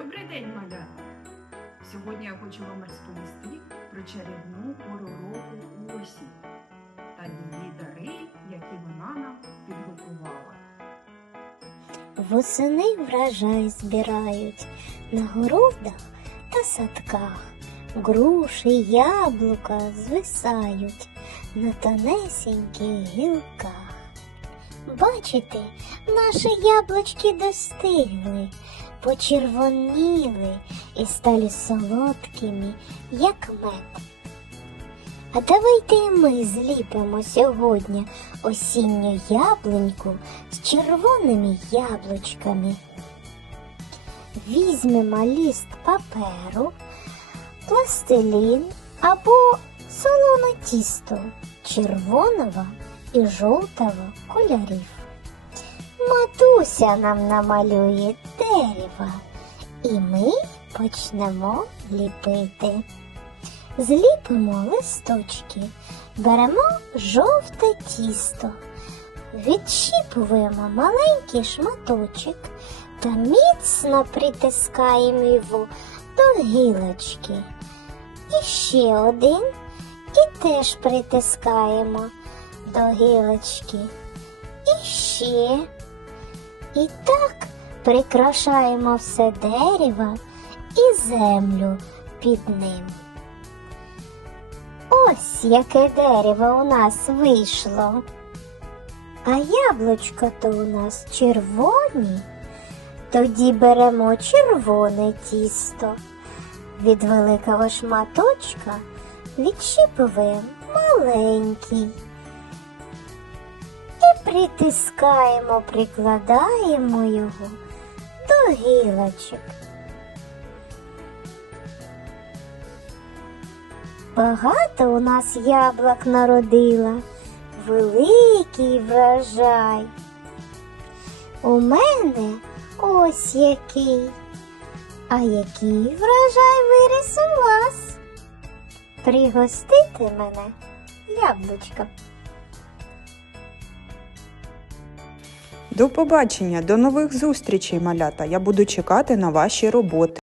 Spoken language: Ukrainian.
Добрий день, малята! Сьогодні я хочу вам розповісти про чарівну пору року осінь та її дари, які вона нам підготувала. Восени врожай збирають на городах та садках. Груші, яблука звисають на тонесеньких гілках. Бачите, наші яблучки достигли, почервоніли і стали солодкими, як мед. А давайте і ми зліпимо сьогодні осінню яблуньку з червоними яблучками. Візьмемо ліст паперу, пластилін або солоне тісто червоного і жовтого кольорів. Матуся нам намалює дерева, і ми почнемо ліпити. Зліпимо листочки, беремо жовте тісто, відщіпуємо маленький шматочок та міцно притискаємо його до гілочки. І ще один і теж притискаємо до гілочки. І ще. І так прикрашаємо все дерево і землю під ним. Ось яке дерево у нас вийшло. А яблучко то у нас червоні. Тоді беремо червоне тісто. Від великого шматочка відщіпуємо маленький. І притискаємо, прикладаємо його до гілочок. Багато у нас яблук народила, великий врожай. У мене ось який. А який врожай виріс у вас? Пригостити мене яблучком. До побачення, до нових зустрічей, малята. Я буду чекати на ваші роботи.